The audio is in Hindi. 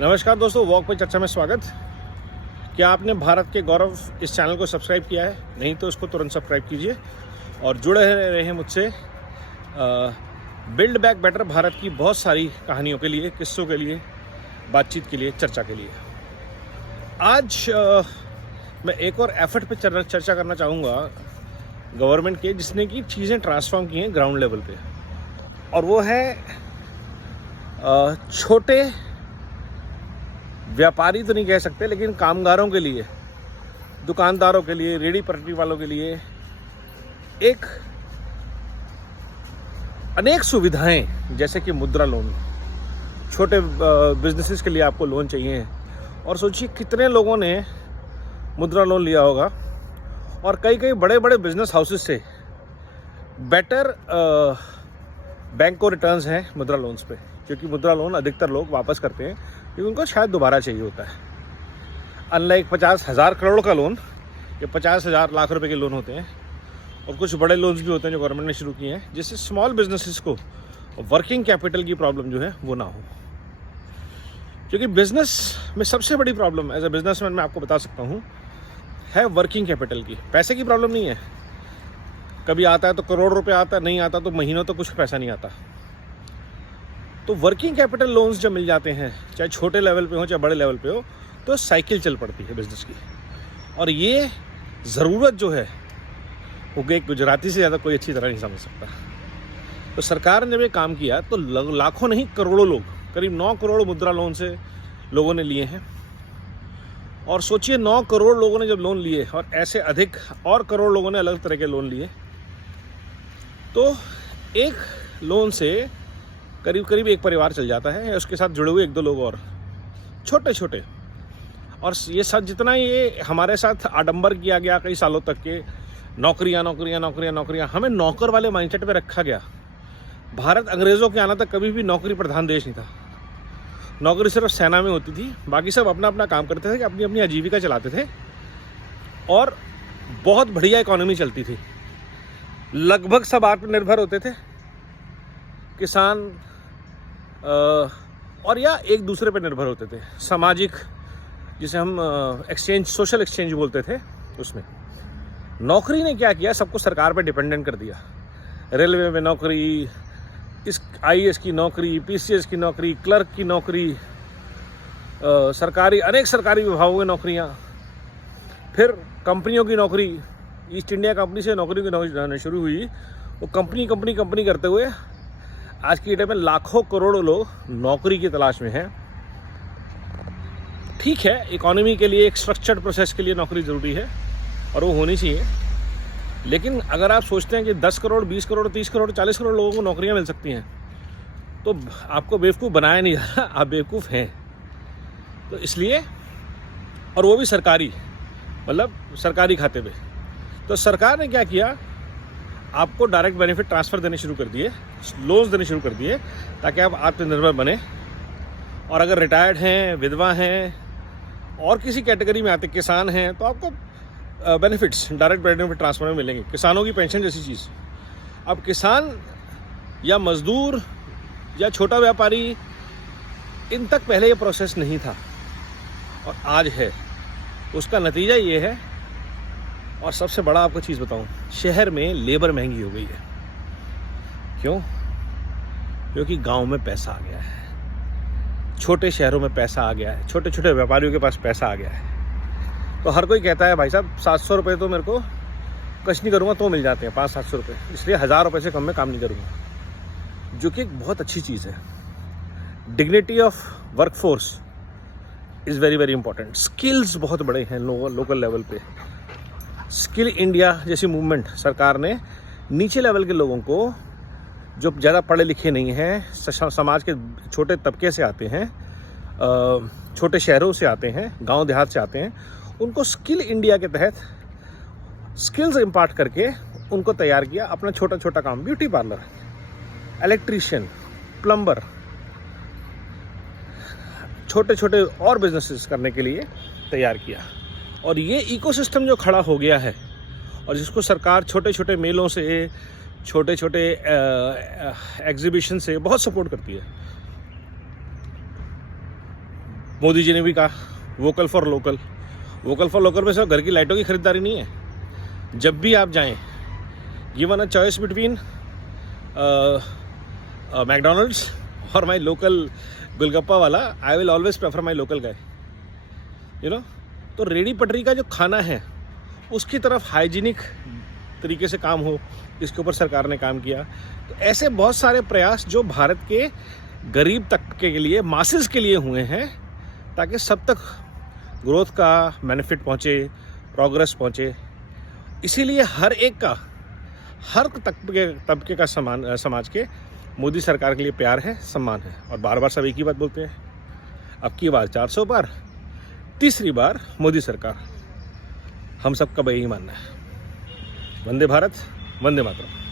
नमस्कार दोस्तों, वॉक पे चर्चा में स्वागत। क्या आपने भारत के गौरव इस चैनल को सब्सक्राइब किया है? नहीं तो उसको तुरंत सब्सक्राइब कीजिए और जुड़े रहे मुझसे बिल्ड बैक बेटर भारत की बहुत सारी कहानियों के लिए, किस्सों के लिए, बातचीत के लिए, चर्चा के लिए। आज मैं एक और एफर्ट पे चर्चा करना चाहूँगा गवर्नमेंट के, जिसने की चीज़ें ट्रांसफॉर्म की हैं ग्राउंड लेवल पे, और वो है छोटे व्यापारी तो नहीं कह सकते, लेकिन कामगारों के लिए, दुकानदारों के लिए, रेडी पटरी वालों के लिए एक अनेक सुविधाएं, जैसे कि मुद्रा लोन। छोटे बिजनेसेस के लिए आपको लोन चाहिए, और सोचिए कितने लोगों ने मुद्रा लोन लिया होगा, और कई कई बड़े बड़े बिजनेस हाउसेस से बेटर बैंक को रिटर्न्स हैं मुद्रा लोन्स पे, क्योंकि मुद्रा लोन अधिकतर लोग वापस करते हैं क्योंकि उनको शायद दोबारा चाहिए होता है। अनलाइक 50,000 करोड़ का लोन, ये 50,000 लाख रुपए के लोन होते हैं, और कुछ बड़े लोन्स भी होते हैं जो गवर्नमेंट ने शुरू किए हैं, जिससे स्मॉल बिजनेसेस को वर्किंग कैपिटल की प्रॉब्लम जो है वो ना हो। क्योंकि बिजनेस में सबसे बड़ी प्रॉब्लम एज ए बिजनेसमैन मैं आपको बता सकता हूँ है वर्किंग कैपिटल की। पैसे की प्रॉब्लम नहीं है, कभी आता है तो करोड़ रुपए आता है, नहीं आता तो महीनों तो कुछ पैसा नहीं आता। तो वर्किंग कैपिटल लोन्स जब मिल जाते हैं, चाहे छोटे लेवल पे हो चाहे बड़े लेवल पे हो, तो साइकिल चल पड़ती है बिजनेस की। और ये ज़रूरत जो है वो एक गुजराती से ज़्यादा कोई अच्छी तरह नहीं समझ सकता। तो सरकार ने जब ये काम किया तो लाखों नहीं करोड़ों लोग, करीब 9 करोड़ मुद्रा लोन से लोगों ने लिए हैं। और सोचिए 9 करोड़ लोगों ने जब लोन लिए, और ऐसे अधिक और करोड़ लोगों ने अलग तरह के लोन लिए, तो एक लोन से करीब करीब एक परिवार चल जाता है, उसके साथ जुड़े हुए 1-2 लोग और छोटे छोटे। और ये सब जितना ये हमारे साथ आडंबर किया गया कई सालों तक के, नौकरियां नौकरियां नौकरियां नौकरियां, हमें नौकर वाले माइंडसेट पे रखा गया। भारत अंग्रेज़ों के आना तक कभी भी नौकरी प्रधान देश नहीं था। नौकरी सिर्फ सेना में होती थी, बाकी सब अपना अपना काम करते थे, अपनी अपनी आजीविका चलाते थे, और बहुत बढ़िया इकोनॉमी चलती थी। लगभग सब आत्मनिर्भर होते थे, किसान और या एक दूसरे पर निर्भर होते थे। सामाजिक, जिसे हम एक्सचेंज, सोशल एक्सचेंज बोलते थे, उसमें नौकरी ने क्या किया, सबको सरकार पे डिपेंडेंट कर दिया। रेलवे में नौकरी, इस IAS की नौकरी, PCS की नौकरी, क्लर्क की नौकरी, सरकारी अनेक सरकारी विभागों की नौकरियां, फिर कंपनियों की नौकरी। ईस्ट इंडिया कंपनी से नौकरी की नौकरी शुरू हुई, वो कंपनी कंपनी कंपनी करते हुए आज की डेट में लाखों करोड़ों लोग नौकरी की तलाश में हैं। ठीक है, इकोनॉमी के लिए, एक स्ट्रक्चर्ड प्रोसेस के लिए नौकरी ज़रूरी है और वो होनी चाहिए, लेकिन अगर आप सोचते हैं कि 10 करोड़, 20 करोड़, 30 करोड़, 40 करोड़ लोगों को नौकरियां मिल सकती हैं, तो आपको बेवकूफ़ बनाया नहीं जा रहा, आप बेवकूफ़ हैं। तो इसलिए, और वो भी सरकारी, मतलब सरकारी खाते पे। तो सरकार ने क्या किया, आपको डायरेक्ट बेनिफिट ट्रांसफ़र देने शुरू कर दिए, लोन्स देने शुरू कर दिए, ताकि आप आत्मनिर्भर बने। और अगर रिटायर्ड हैं, विधवा हैं, और किसी कैटेगरी में आते, किसान हैं, तो आपको बेनिफिट्स डायरेक्ट बेनिफिट ट्रांसफ़र में मिलेंगे। किसानों की पेंशन जैसी चीज़। अब किसान या मजदूर या छोटा व्यापारी, इन तक पहले ये प्रोसेस नहीं था, और आज है। उसका नतीजा ये है, और सबसे बड़ा आपको चीज़ बताऊं, शहर में लेबर महंगी हो गई है। क्यों? क्योंकि गांव में पैसा आ गया है, छोटे शहरों में पैसा आ गया है, छोटे छोटे व्यापारियों के पास पैसा आ गया है। तो हर कोई कहता है भाई साहब 700 रुपये तो मेरे को कुछ नहीं करूँगा तो मिल जाते हैं, 500-700 रुपये, इसलिए 1000 रुपये से कम में काम नहीं करूँगा, जो कि एक बहुत अच्छी चीज़ है। Dignity of workforce is very very important. Skills बहुत बड़े हैं लोकल लेवल पे। स्किल इंडिया जैसी मूवमेंट सरकार ने नीचे लेवल के लोगों को, जो ज़्यादा पढ़े लिखे नहीं हैं, समाज के छोटे तबके से आते हैं, छोटे शहरों से आते हैं, गांव देहात से आते हैं, उनको स्किल इंडिया के तहत स्किल्स इम्पार्ट करके उनको तैयार किया। अपना छोटा छोटा काम, ब्यूटी पार्लर, इलेक्ट्रीशियन, प्लम्बर, छोटे छोटे और बिजनेसेस करने के लिए तैयार किया। और ये इकोसिस्टम जो खड़ा हो गया है, और जिसको सरकार छोटे छोटे मेलों से, छोटे छोटे एग्जीबिशन से बहुत सपोर्ट करती है। मोदी जी ने भी कहा vocal for local. Vocal for local में सिर्फ घर की लाइटों की खरीदारी नहीं है। जब भी आप जाएं, given a choice between McDonald's और माई लोकल गोलगप्पा वाला, I will always prefer my local guy, you know. तो रेडी पटरी का जो खाना है उसकी तरफ हाइजीनिक तरीके से काम हो, इसके ऊपर सरकार ने काम किया। तो ऐसे बहुत सारे प्रयास जो भारत के गरीब तबके के लिए, मासेस के लिए हुए हैं, ताकि सब तक ग्रोथ का बेनिफिट पहुँचे, प्रोग्रेस पहुँचे। इसीलिए हर एक का, हर तबके का समाज के मोदी सरकार के लिए प्यार है, सम्मान है। और बार बार सब एक ही बात बोलते हैं, अब की बार 400 पार, तीसरी बार मोदी सरकार। हम सबका यही मानना है। वंदे भारत, वंदे मातरम।